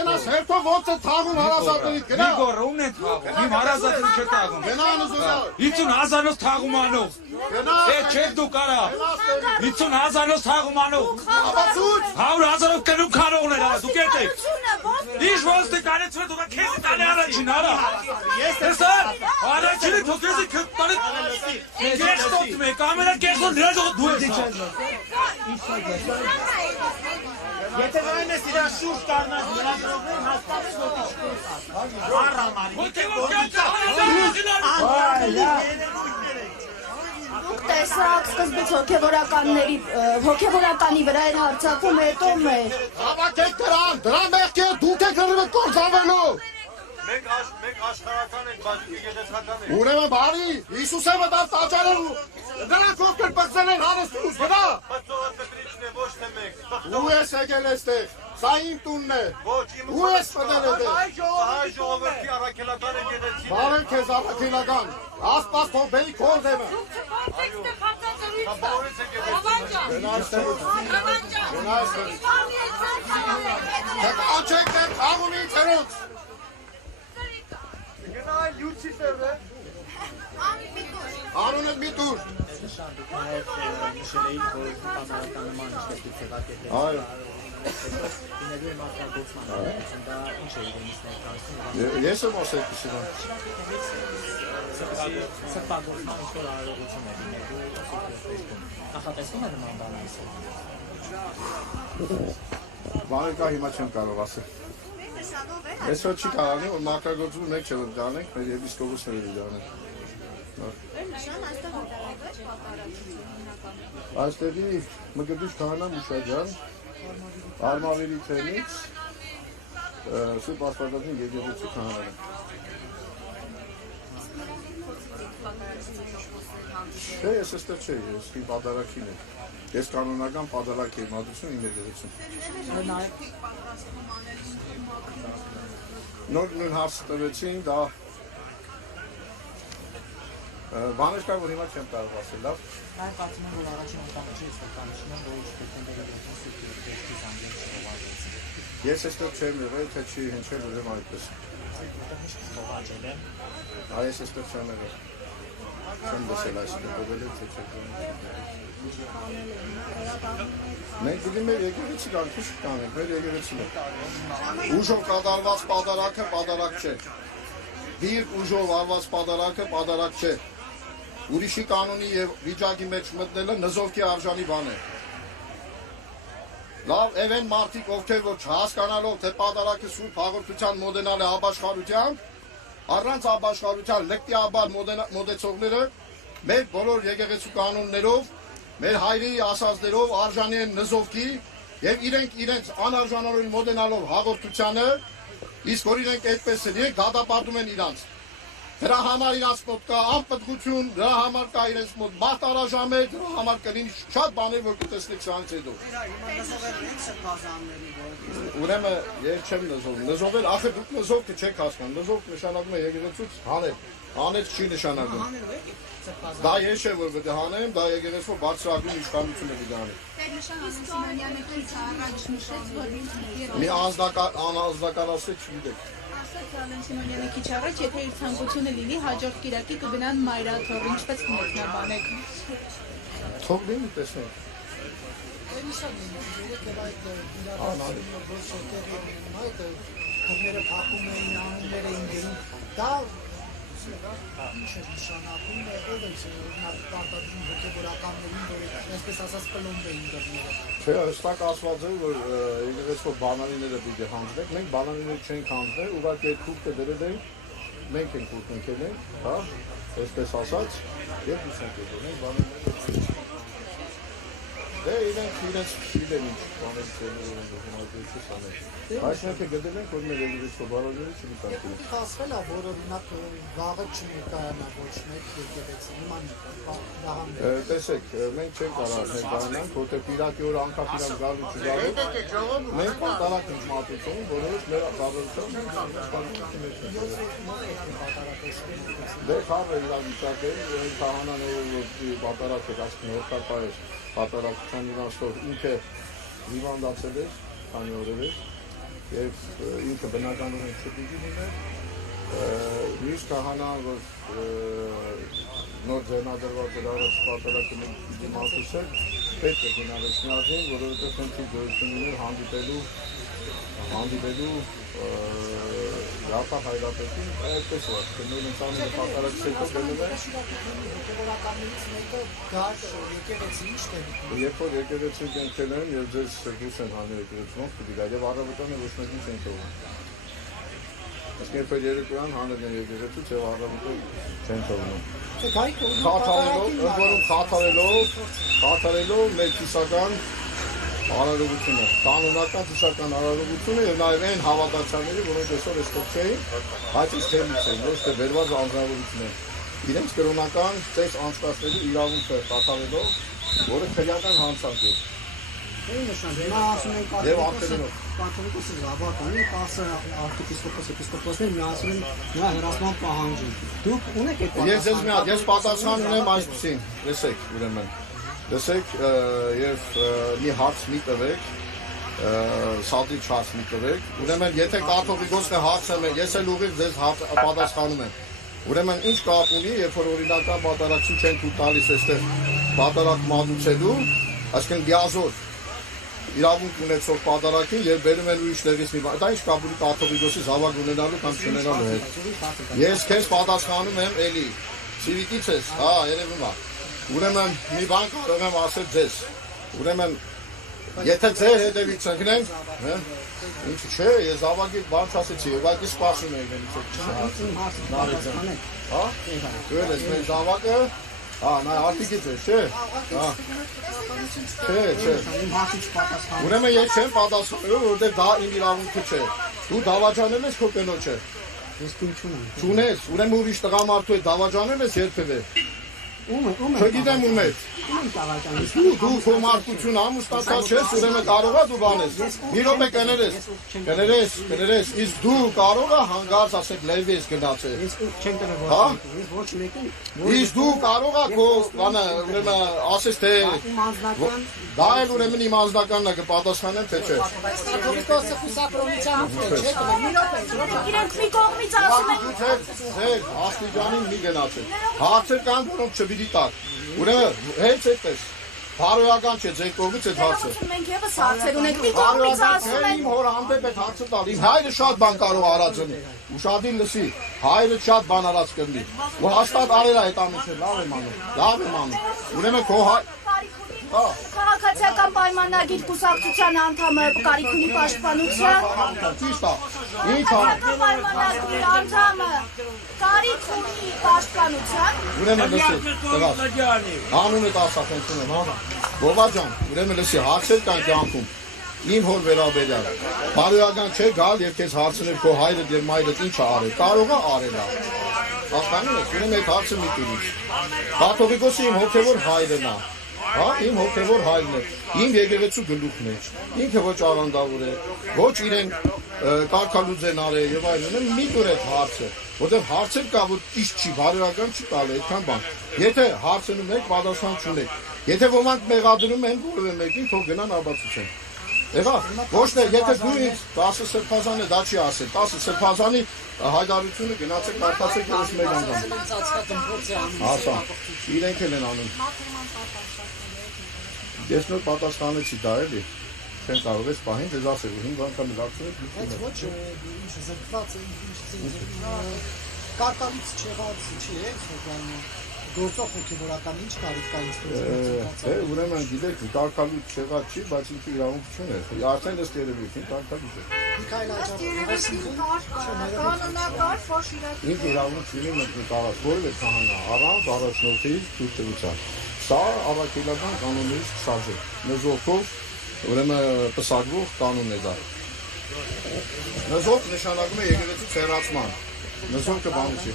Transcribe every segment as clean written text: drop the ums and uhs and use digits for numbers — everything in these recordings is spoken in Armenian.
Տենաս հերթով ոնց է թաղում հարազատների գնա։ Իգորը ումն է թաղում։ Իմ հարազատը չէ թաղում։ Գնա նզուրա։ 50,000-ով թաղում անող։ Գնա։ Չէ դու կարա։ 50,000-ով թաղում անող։ 100,000-ով կնում քանողներ արա դու կետեք։ Ինչ ոնց դե կանեցրը դու քեզ տալի առաջին արա։ Ես առաջինը դու քեզ քտարի։ Քեզ ստոտ մե կամերա քեզ դրա դու ես։ Եթե վայնը սիրա շուրջ կարնած լրագրողներ հաստատես ոտի չկորս առամարի Դուք տեսակ սկզբից հոգևորականի վրա էր հարցակում հետո մեր Հավաքեք դրա մեղքի դուք եք լրիվ կործանվելու Մենք աշխարհական ենք, բայց գեղեցկական ենք։ Ուրեմն բարի Հիսուսը մտավ տաճարը նրանք ովքեր բացել են հարստուս վրա Բայց ծովացկրիչն է ոչ թե մենք։ Ու ես եկել էստեղ սա իմ տունն է Ոչ, իմ Ու ես մտել էստեղ հայ ժողովրդի առաքելական են գեղեցիկ։ Բարև քեզ առաքելական Աստված թող բերի քո դեմը Բոլորից է գեղեցիկ։ Աչեք դեր խաղունի ծերոց Գնա այն լյուցի տերը։ Անունդ մի տուր Այո Ես եմ ասել կսիվան Նախատեսվում է նման բանից Բանը կա հիմա չեմ կարող ասել Ես ոչ չի կարանի, որ մակրագործում մեկ չէ որ դանենք, մեր եպիսկոպոսները դանենք Այստեղի մգդուշ քահանա Մուշաջան Արմավերի թեմից Սուրբ Աստվածածին եկեղեցու քահանան Դե ես այստեղ չէի, ես իմ պատարագին եմ Ես կանոնական պատարագ եմ մատուցում իմ եկեղեցում Նույն հարցը տվեցին, դա բաներ կար, որ հիմա չեմ կարող ասել, լավ Նաև կարծում եմ, որ առաջին անգամը չի կանիշնում, որ ինչպես ընդդեմ սուպերդեստի զանգեր շողացեցին Ես այստեղ չեմ եղել, թե չի հնչել ուրեմ այդպես Այ ես այստեղ չեմ եղել Չեմ լսել այսինքն ողել է, թե չեք Մենք գիտի մեր եկեղեցի կանք, ինչ կանենք, մեր եկեղեցին է Ուժով կատարված պատարագը պատարագ չէ Դիր ուժով արված պատարագը պատարագ չէ Ուրիշի կանոնի և վիճակի մեջ մտնելը նզովքի արժանի բան է Լավ, են մարդիկ ովքեր որ չհասկանալով, թե պատարագը սուրբ հաղորդության մոդենալ է ապաշխարության Առանց ապաշխարության լկտիաբար մոդեցողները մեր բոլոր եկեղեցու կանոններով մեր հայրերի ասածներով արժանի են նզովքի և իրենց անարժանորեն մոդենալով հաղորդությանը իսկ որ իրենք այդպես են, իրենք դատապարտում են իրանց Դրա համար իրանց մոտ կա անպտղություն, դրա համար կա իրենց մոտ մարտարաժամեր, դրա համար կլինի շատ բաներ, որ կտեսնեք սրանց հետո Ուրեմն ես չեմ նզովում, նզովել, ախր դուք նզովքը չեք հասկանում, նզովք նշանակում է եկեղեցուց հանել, հանել չի նշանակում Դա ես չէ որ պետք է հանեմ, դա եկեղեցու բարձրագույն իշխանությունը պետք է հանել Մի անձնականացեք չգիտեք Սիմոնյանը քիչ առաջ, եթե իր ցանկությունը լինի, հաջորդ կիրակի կգնան մայրաթոռ, ինչպես կմեկնաբանեք։ Թող լինի տեսնենք։ Ինչ է նշանակում է ով է պարտադրում հոգևորականներին, որ այսպես ասած պլոմբ էին դրները։ Չէ, հստակ ասված է, որ եկեղեցու բանալիները պիտի հանձնեք, մենք բանալիները չենք հանձնել, ուղղակի այդ քուկը դրել ենք, մենք ենք քուկն ընկել, հա, այսպես ասած, եւ դուսենք ենք բանալիները։ Դե իրենց իրեն ինչ բաներ ծերերով են դոկումենտացիա սանել։ Այս մեկը գտել ենք, որ մեր եկեղեցու բանալիները չի ստացվել։ Խասվել է, որ օրինակ վաղը չնկայանա ոչ մեկ եկեղեցի, նման Տեսեք, մենք չենք կարող ներկայանանք, որտեղ իրակի օր անկապ իրան գալու չգալու։ Մենք պատարակ ենք մատուցում, որովհետև մեր կառավարությունը Դե խաղը իրավիճակ է, քահանաները պատարակ է, ասում ներկայ պատարակության իրանցով ինքը հիվանդացել էր, քանի օրեր էր, եւ ինքը բնականորեն չպիտի լիներ միշտ կահանան որ նոր ձեռնադրված դրած պատերազմի դիմացը պետք է գնալու միաժամանակ որովհետեւ խնդիր գոյություն ուներ հանդիպելու Ռապա հայրապետին այդպես է նույն ընտանիքի պատերազմից հետո գնում է հոգեվորականներից մեկը գար եկեղեցի ինչ տեղի երբ որ եկեղեցին կենքել են եւ ձեզ սրբուց են հանում եկեղեցում պիտի գա եւ առավոտանը ոչ մեկին չեն թողնում իսկ երբ որ երեկոյան հանել են եկեղեցուց եւ առավոտը չեն թողնում խաթարելով մեր ծիսական արարողությունը, կանոնական ծիսական արարողությունը եւ նաեւ այն հավատացյալների, որոնք այսօր այստեղ չէին, բայց իստերից են, ոչ թե վերված անձնավորություններ։ Իրենց կրոնական ծես անցկացնելու իրավունքը կատարելով, որը քրեական հանցանք է։ Նա ասում են կաթոլիկոսը զավականի 10 arczepiskopos-episkoposներ նա ասում են նրա հրաշման պահանջին։ Դուք ունեք այդ պատասխանը։ Ես պատասխան ունեմ այսպեսին, լսեք, ուրեմն Լսեք եւ մի հարց մի տվեք, սադրիչ հարց մի տվեք, ուրեմն եթե կաթողիկոսն է հարցում է, ես էլ ուղիղ ձեզ պատասխանում եմ, ուրեմն ինչ կապ ունի, երբ որ օրինական պատարագություն չեն թույլ տալիս այստեղ պատարագ մատուցելու, այսինքն գիազոր իրավունք ունեցող պատարագին եւ բերում են ուրիշ տեղից մի բան, դա ինչ կապ ունի կաթողիկոսի զավակ ունենալու կամ չունենալու հետ։ Ես քեզ պատասխանում եմ էլի, ցիվիկից ես, հա, երևում է։ Ուրեմն մի բան կարող եմ ասել ձեզ, ուրեմն եթե ձեր հետևից ընկնենք, ինչ չէ, ես զավակի բան չասեցի, ուղղակի սպասում եմ իրենից հա, դու ես մեր զավակը, հա, նա արտիկից ես, չէ, չէ, ուրեմն ես չեմ պատասխանում, որովհետև դա իմ իրավունքը չէ, դու դավաճանել ես քո կնոջը, չունես, ուրեմն ուրիշ տղամարդու հետ դավաճանել ես երբևէ Չգիտեմ ում ես, դու քո մարդություն ամուսնացած ես, ուրեմն կարող ես դու բանես, մի րոպե կներես, իսկ դու կարող ես հանգարց ասեք լեվ ես գնացել, հա, իսկ դու կարող ես քո բանը, ուրեմն ասես թե, դա էլ ուրեմն իմ անձնականն է կպատասխանեմ, թե չէ։ Իրենք մի կողմից ասում են Ձեր աստիճանին մի գնացել, հարցեր կան, որոնք չպիտի տակ, ուրեմն հենց այդպես, բարոյական չէ ձեր կողմից այդ հարցը։ Մենք եւս հարցեր ունենք, մի կողմից ասում են Իմ հոր հանդեպ այդ հարցը տալ, իմ հայրը շատ բան կարող արածնի, ուշադիր լսի, հայրը շատ բան արած կրնի, ու հաստատ արել է այդ ամենը, լավ եմ անում, ուրեմն քո հայ Քաղաքացիական պայմանագիր կուսակցության անդամը կարիք ունի պաշտպանության։ Ճիշտ է։ Ինչ Քաղաքացիական պայմանագիր անդամը կարիք ունի պաշտպանության։ Ուրեմն լսի, հանունդ ասացնություն եմ, հա։ Բովա ջան, ուրեմն լսի, հարցեր կան կյանքում։ Իմ հոր վերաբերյալ։ Բարոյական չէ գալ եւ քեզ հարցնել քո հայրդ եւ մայրդ ինչ է արել։ Կարող է արել է։ Հասկանում ես, ուրեմն այդ հարցը մի տուրից։ Կաթողիկոսի իմ հոգեվոր հայրն է։ Հա, իմ հոգևոր հայրն է, իմ եկեղեցու գլուխն է, ինքը ոչ առանդավոր է, ոչ իրեն կարգալուծեն արել եւ այլն, մի դուր այդ հարցը, որտեղ հարցեր կա, որ ճիշտ չի, բարոյական չի տալու այդքան բան։ Եթե հարցնում եք, պատասխան չունեք։ Եթե ոմանք մեղադրում են որևէ մեկին, թող գնան ապացուցեն։ Եղավ, ոչ թե եթե դու ինձ 10 սրբազան է, դա չի ասել, 10 սրբազանի հայտարարությունը գնացեք կարդացեք ես մեկ անգամ։ Ասա, իրենք էլ են անում։ Ես նոր պատասխանեցի դա էլի, չեն կարող ես պահին, ձեզ ասել, 5 անգամ լացրեք։ Բայց ոչ զրկված է, կարկալից չեղած չի է, գործող հոգևորական ինչ կարիք կա ինձ Թե ուրեմն գիտեք, կարկալից չեղած չի, բայց ինքը իրավունք չունի, արդեն ըստ երևույթին կարկալից է։ Ինքը իրավունք չունի մտնում տարած, որևէ քահանա, առանց առաջնորդի թույլտվության։ Սա ավակելական կանոններից քսած է, նզովքով ուրեմն պսակվող կանոն է դա։ Նզով նշանակում է եկեղեցու ցեղացման, նզովքը բան չի։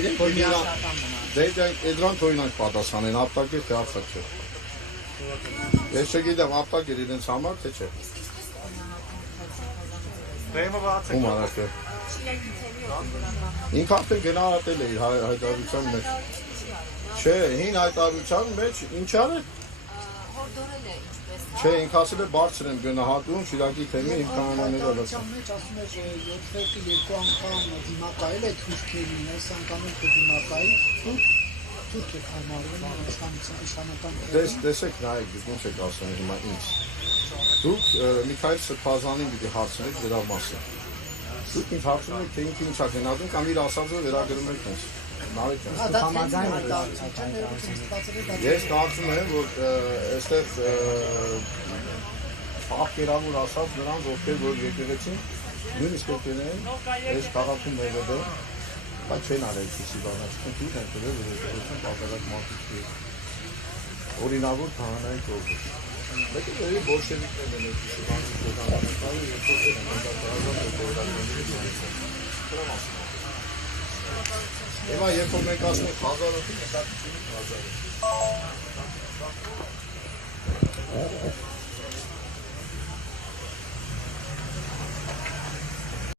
Իրենք դրան թողնանք պատասխանեն, ապտակեր թե ապտակ չէ։ Ես չգիտեմ, ապտակեր իրենց համար թե չէ։ Ում արած է։ Ինք արդեն գնահատել է իր հայտարարության մեջ։ Չէ, հին հայտարարության մեջ ինչ արել։ Չէ, ինք ասել է բարձր եմ գնահատում, Շիրակի թեմի իմ կանոնները լսում։ մեջ ասում է 7-ը 2 անգամ դիմակայել է թուրքերին, այս անգամ էլ դիմակայի ու թուրք եք համարում իշխանական։ Տեսեք նայեք, դուք ոնց եք ասում հիմա ինձ։ Դուք Միքայել Սրբազանին պիտի հարցնեք դրա մասին։ Դուք ինձ հարցնում եք, թե ինքը ինչ է գնահատում կամ իր ասածը վերագրում եք ինձ։ Ես կարծում եմ, որ այստեղ ապկերավոր ասած նրանց, ովքեր որ եկեղեցին, նույնիսկ ովքեր են, այս քաղաքում եղել են, բայց չեն արել քիչի բանացքին, դուք են դրել, որ եկեղեցին պատերակ մարդիկ օրինավոր քահանայի կողմից։ Մեկ է բոլշևիկներն են քիչի բանացքին, եւ ովքեր են դարձել Հիմա երբ որ մենք ասում ենք 1000-ը, դա 1000-ը։